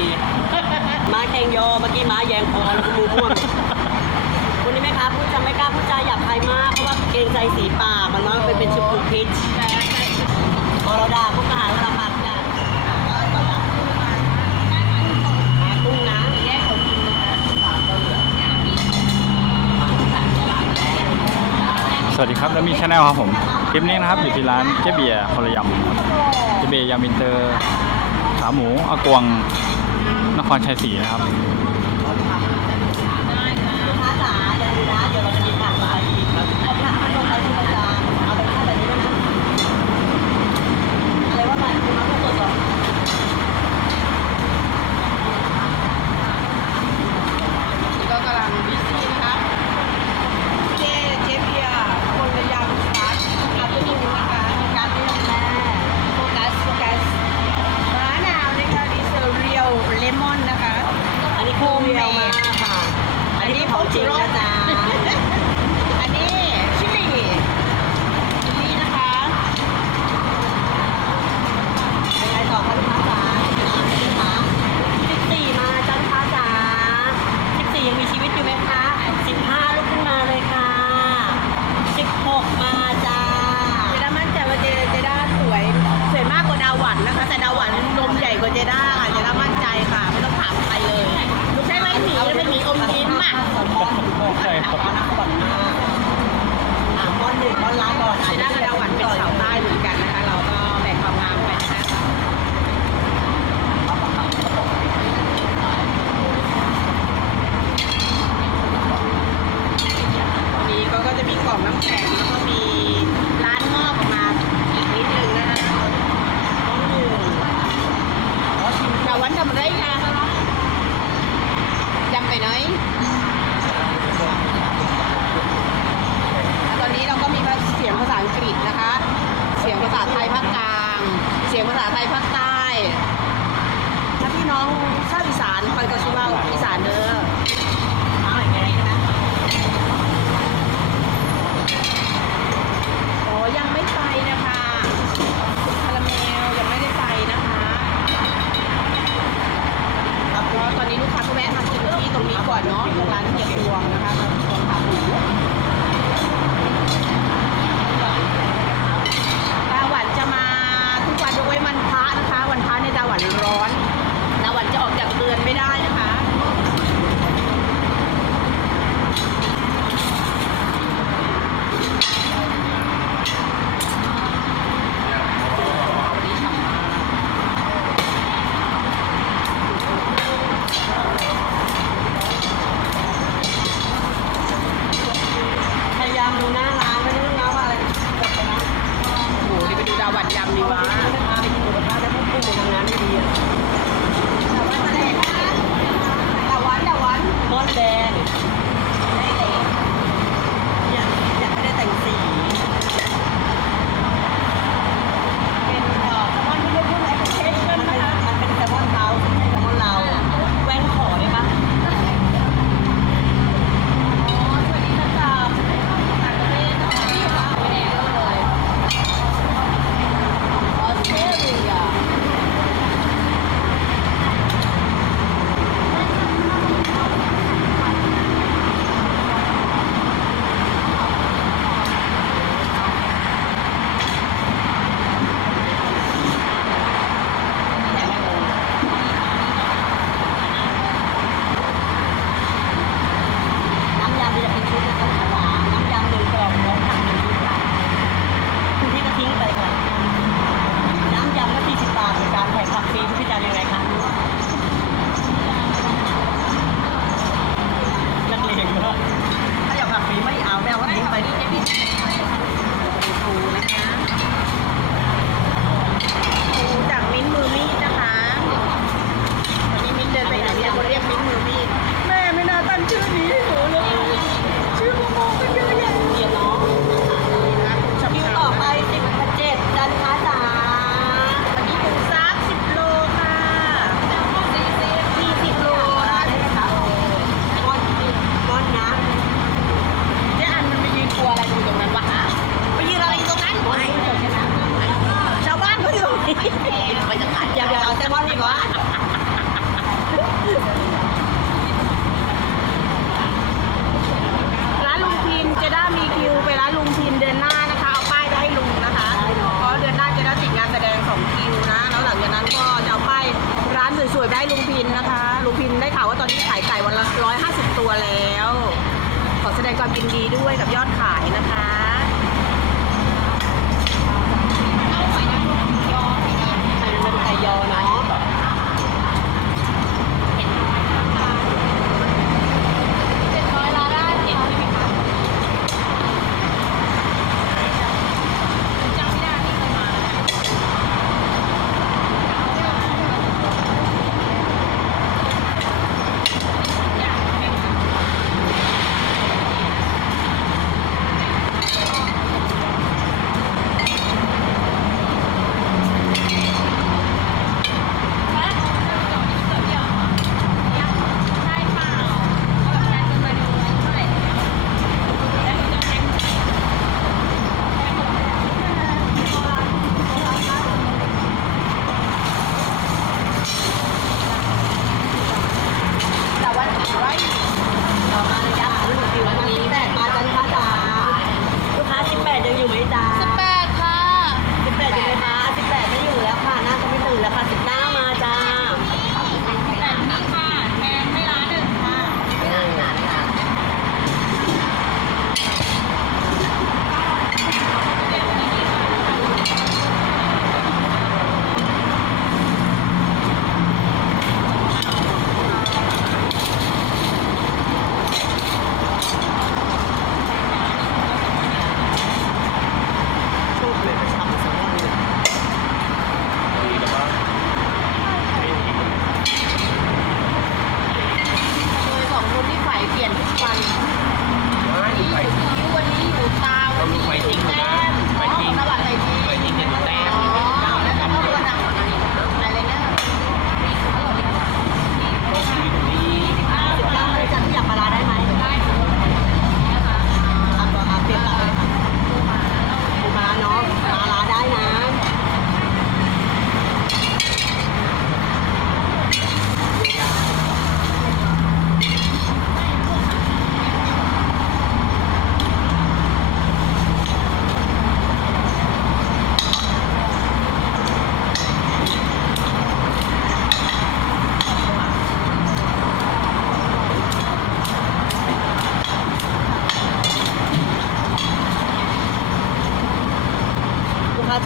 ดีๆม้าแข่งโยเมื่อกี้ม้าแยงคอแล้วก็มือม่วงคนนี้ไหมคะพูดจะไม่กล้าพูดจาหยาบคายมากเพราะว่าเกรงใจสีปากมันเนาะเป็นชุดคุกพิชพอเราด่าพวกทหารเราปากด่ากุ้งนะแยกของกินนะคะ สวัสดีครับแล้วมีชาแนลครับผมคลิปนี้นะครับอยู่ที่ร้านเจ๊เบียร์ฮอลยำเจ๊เบียร์ยำอินเตอร์ขาหมูอากวงนครชัยศรีนะครับ ลูกค้าจ๋าเดี๋ยวนะเดี๋ยวเราจะกินผักมาอีกครับเอาผักมาลงไปที่จานเอาไปข้าวแบบนี้นะอะไรว่ามันคุณน้องจะตรวจสอบก็กำลังบิซี่นะคะเจเบียร์คนละยำสตาร์ทอัพนิวนะคะการเรียกแม่โฟกัสมะนาวนะคะดิเซอร์เรียลเลมอนนะคะอันนี้โฮมเมดค่ะอันนี้โพจิโร่นะจ๊ะอันนี้ชิลลี่นะคะเป็นไงต่อคะลูกค้าจ๋า14มาจ้าลูกค้าจ๋า14ยังมีชีวิตอยู่ไหมคะ15ลุกขึ้นมาเลยค่ะ16มาจ้าเจด้ามั่นใจว่าเจด้าสวยมากกว่าดาวหวันนะคะแต่ดาวหวันนมใหญ่กว่าเจด้าค่ะเจด้ามั่นใจค่ะไม่ต้องถามใครเลยลูกใช่ไหมหมีแล้วไม่หมีอมยิ้มอ่ะ ใช่ครับ ก้อนหนึ่งก้อนล้านก่อนเจด้ากับดาวหวันเป็นสาวใต้เหมือนกันนะคะเราก็แบ่งความงามไปนะคะวันนี้ก็จะมีกล่องน้ำแข็งแล้วก็มีร้านงอกออกมาอีกนิดนึงนะคะก้อนหนึ่งดาวหวันทำอะไรคะจำไปหน่อยตอนนี้เราก็มีเสียงภาษาอังกฤษนะคะ เสียงภาษาไทยภาคกลาง เสียงภาษาไทยภาคใต้ ถ้าพี่น้องชาวอีสานคอยก็ชื่อว่าอีสานเด้อมาอะไรกันนะโอ้ยังไม่ไปนะคะคาราเมลยังไม่ได้ไปนะคะก็ตอนนี้ลูกค้าก็แวะมากินที่ตรงนี้ก่อนเนาะร้านเฮียพวงนะคะร้านพวงขาหมูดาวหวันจะมาทุกวันยกเว้นวันพระนะคะ วันพระในดาวหวันร้อนดาวหวันจะออกจากเรือนไม่ได้นะคะ ไปให้ลุงพินนะคะลุงพินได้ข่าวว่าตอนนี้ขายไก่วันละ150 ตัวแล้ว ขอแสดงความยินดีด้วยกับยอดขายนะคะไข่เป็นไข่ยอเนาะ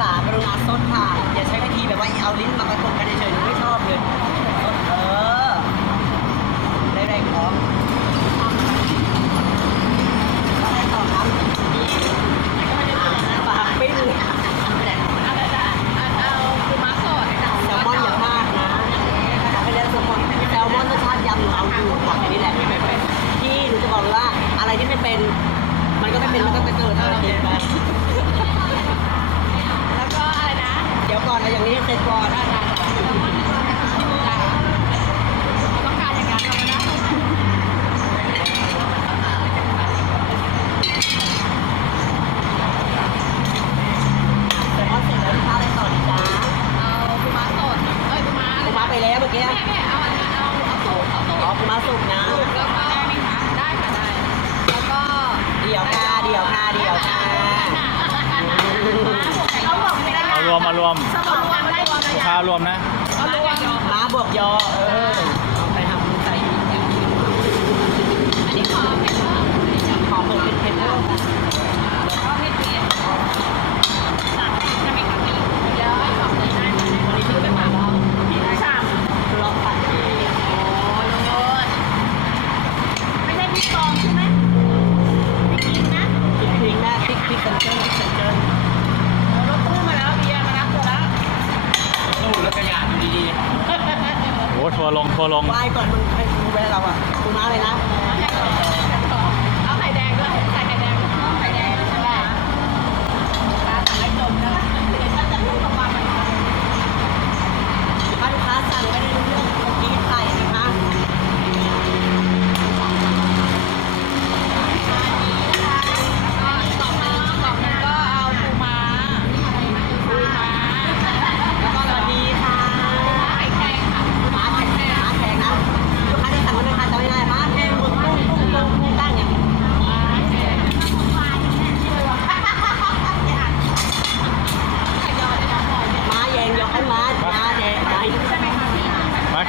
จ๋ากรุณาซดค่ะอย่าใช้วิธีแบบว่าเอาลิ้นมากระตุกกันเฉยๆหนูไม่ชอบเลยซดได้แรงพร้อมอะไรต่อครับปากปิ้งเอาคือม้าสดแซลมอนอย่ามากนะไม่ได้แซลมอนรสชาติยำหนูเอาอยู่บอกแค่นี้แหละที่หนูจะบอกเลยว่าอะไรที่ไม่เป็นมันก็ไม่เป็นมันก็จะเกิดอะไรเกิดไปเดี๋ยวก่อนนะอย่างนี้เสร็จก่อนได้ต้องการอย่างนั้นแล้วนะแต่พอเสร็จแล้วลูกค้าอะไรต่อดีจ้าเอาปูม้าสดปูม้าไปแล้วเมื่อกี้เอาสุกปูม้าสุกนะแล้วก็ได้ไหมคะได้ค่ะได้แล้วก็เดี๋ยวค่ะมารวมลูกค้ารวมนะม้าบวกยอเอาไปทำใส่อันนี้ขอเผ็ดขอเผ็ดเผ็ดแล้วก็เผ็ดเผ็ดสั่งใช่ไหมคะพี่เดี๋ยวให้บอกเลยได้ไหมวันนี้พี่ไปฝากเราได้สั่งลองผัดโอ้ยไม่ใช่พริกกองใช่ไหมพริกขิงนะพริกสันเจิ้นรถตู้มาแล้วเบียร์มารับตัวแล้วตู้แล้วกระยาอยู่ดีโอ้ทัวร์ลงไหว้ก่อนมึงให้มึงไปเราอ่ะกูมาเลยนะเอาไข่แดงด้วยใส่ไข่แดงใช่ไหมสั่งให้จมนะเดี๋ยวฉันจะรู้ประมาณมันถ้าลูกค้าสั่งไม่ได้รู้เรื่องเมื่อกี้ไข่นะคะ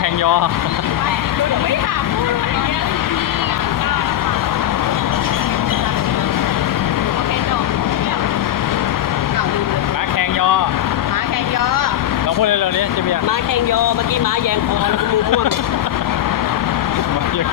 ข่งยอ เดี๋ยวไม่ถามพูดอะไรเงี้ยโอเคจบเก่าลืมเลย ม้าแข่งยอ มาแข่งยอ ลองพูดเร็วๆนี้เจเบียร์ ม้าแข่งโยเมื่อกี้ม้าแยงคอแล้วก็มือม่วง มาเยอะ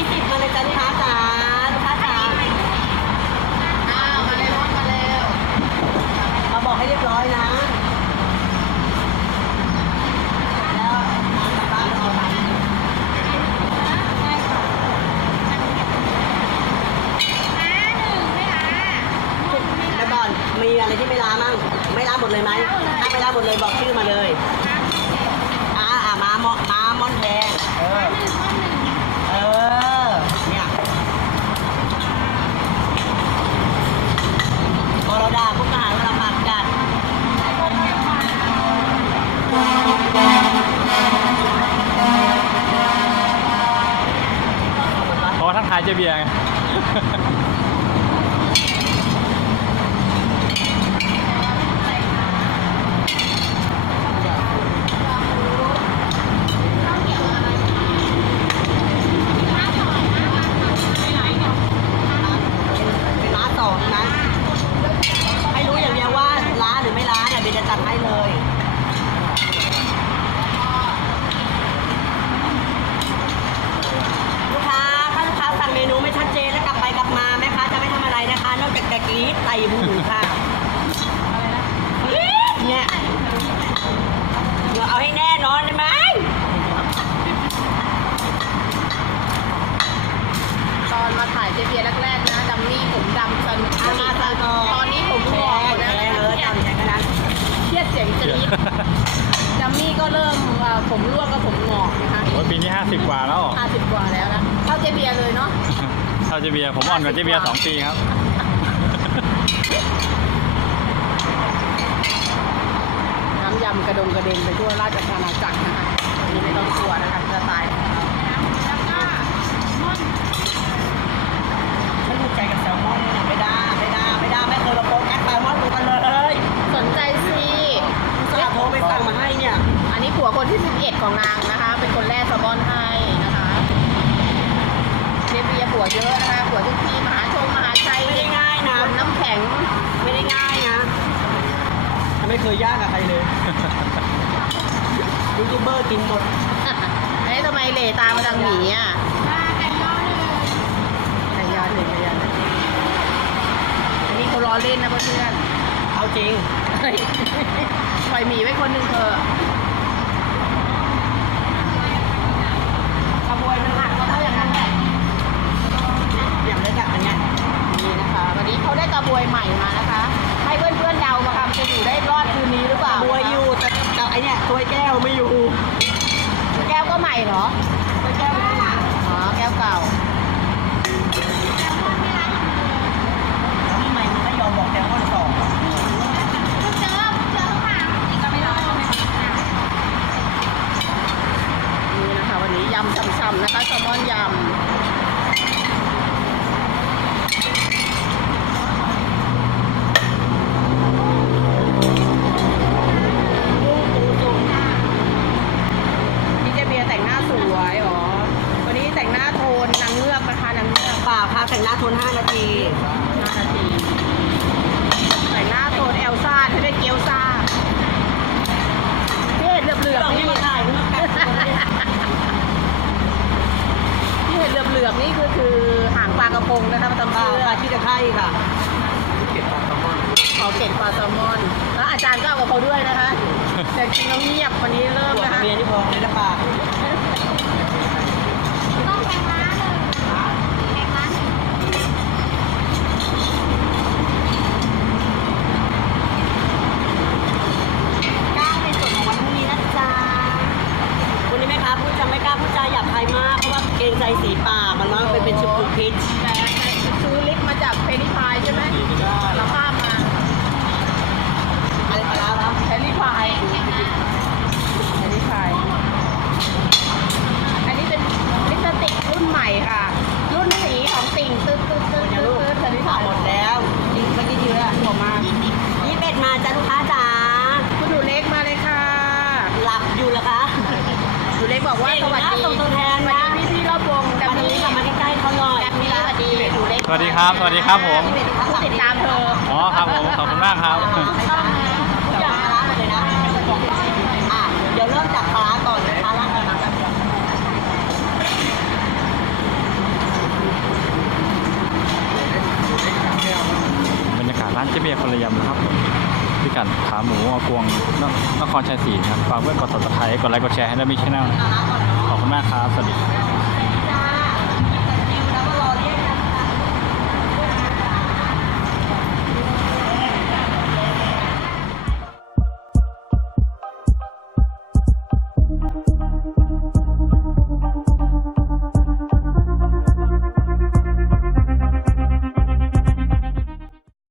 20มาเลยจ้ะลูกค้าจ๋าลูกค้าจ๋า อ้าวมาเร็วมาเร็ว มาบอกให้เรียบร้อยนะแล้วน้ำกลับบ้านเอาไปแล้วก่อนมีอะไรที่ไม่ล้ามั่งไม่ล้าหมดเลยไหมถ้าไม่ล้าหมดเลยบอกชื่อมาเลยม้ามอนแพงเออเนี่ยพอเราด่าพวกทหารเราปากจัด เพราะว่าทักทายเจเบียร์ไง เป็นร้านสองนะให้รู้อย่างเดียวว่าร้านหรือไม่ร้านเนี่ยเบนจะจัดให้เลย ลูกค้าถ้าลูกค้าสั่งเมนูไม่ชัดเจนแล้วกลับไปกลับมาแม่ค้าจะไม่ทำอะไรนะคะ นอกจากจะกรี๊ดใส่หูค่ะเนี่ยเอาให้แน่นอนได้ไหม ตอนมาถ่ายเจเบียร์แรกๆนะดำนี่ผมดำจนตอนนี้ผมงอกหมดแล้วนะ จำแค่นั้น เครียดเสียงกรี๊ดดัมมี่ก็เริ่มผมร่วงกับผมงอกนะคะ โอ้ยปีนี้ 50 กว่าแล้ว 50 กว่าแล้วนะเข้าเจเบียร์เลยเนาะ เท่าเจเบียร์ผมอ่อนกว่าเจเบียร์2 ปีครับ น้ำยำกระดงกระเด็นไปทั่วราชอาณาจักรนะคะอันนี้ไม่ต้องกลัวนะคะจะตาย ฉันถูกใจกับแซลมอนเนี่ยไม่ได้ไม่เคยมาโฟกัสแซลมอนดูกันเลย สนใจสิ สาโทรไปสั่งมาให้เนี่ย อันนี้ผัวคนที่ 11 ของนางนะคะ เป็นคนแรกสะบอนให้นะคะเจเบียร์ผัวเยอะนะคะผัวทุกที่มหาชัย ไม่ได้ง่ายนะ ขนน้ำแข็ง ไม่ได้ง่ายนะฉันไม่เคยยากกับใครเลยยูทูบเบอร์กินหมด เอ้ยทำไมเหล่ตามมาทางหมีอ่ะไก่ยอหนึ่งอันนี้เขาล้อเล่นนะเพื่อน เอาจริง ๆเฮ้ยปล่อยหมีไว้คนหนึ่งเถอะ ขโมยมันหักก็เท่าอย่างนั้นแหละอย่างเล็กอะอันเนี้ย นี่นะคะวันนี้เขาได้กระบวยใหม่มานะคะ ให้เพื่อนๆเดามาค่ะจะอยู่ได้รอดคืนนี้หรือเปล่า บัวอยู่แต่ไอเนี้ยตัวแก้วไม่อยู่ แก้วก็ใหม่เหรอ ตัวแก้วไม่อยู่ อ๋อแก้วเก่า แล้วทำไมมันไม่ยอมบอกแซลมอนสอง นี่นะคะวันนี้ยำฉ่ำๆนะคะแซลมอนยำนี่เจเบียร์แต่งหน้าสวยอ๋อวันนี้แต่งหน้าโทนนางเงือกนะคะนางเงือก เปล่าค่ะแต่งหน้าทน5 นาที 5 นาทีแต่งหน้าโทนเอลซ่าที่ได้เกียวซ่าที่เห็นเหลือบ ลอง ๆ ให้ นี่ มาถ่ายมันแป๊บ ที่เห็นเหลือบๆนี่คือหางปลากระพงนะคะมาทำ เปล่า เสื้อ ค่ะที่จะไข่ค่ะ ขอเก็บปลาแซลมอน แล้วอาจารย์ก็เอากับเขาด้วยนะคะ แต่จริงแล้วเงียบวันนี้เริ่ม ตัว นะคะ เมียนี่พอในปาก ต้องแข่งร้านเลยแข่งร้าน ก้าวในส่วนของวันพรุ่งนี้นะจ๊ะวันนี้แม่ค้าพูดจะไม่กล้าพูดจาหยาบคายมากเพราะว่าเกรง ใจสีปากมันว่าเป็นชุกุพิช แต่ซื้อลิปมาจากเพนิพายใช่ไหมเราข้ามมา อะไรปลาร้าวะ เพนิพายเพนิพายอันนี้เป็นลิปสติกรุ่นใหม่ค่ะ รุ่นสีของติ่งตึ๊ดตึ๊ดตึ๊ดตึ๊ดตึ๊ดเพนิพาย หมดแล้วกินไปกินอยู่แล้ว หัวมา 21มาจ้ะลูกค้าจ๋า คุณหนูเล็กมาเลยค่ะ หลับอยู่เหรอคะ หนูเล็กบอกว่าสวัสดี ส่งตัวแทน สวั นะ สดีพี่ๆรอบวง มา แต่ ตรง มี นี้กลับมาใกล้ๆเขาหน่อย แต่มีสวัสดีหนูเล็ก สวัสดีครับสวัสดีครับผม ผู้ติดตามเธอ อ๋อครับผมขอบคุณมากครับ ทุกอย่างปลาร้าหมดเลยนะเดี๋ยวเริ่มจากปลาร้าก่อนปลาร้าก่อนนะ บรรยากาศร้านเจ๊เบียร์คนละยำนะครับพิกัดขาหมูอากวงนครชัยศรีนะครับฝากเพื่อนกดติดตามกดไลค์กดแชร์ให้ได้มีช่องขอบคุณมากครับสวัสดีครับ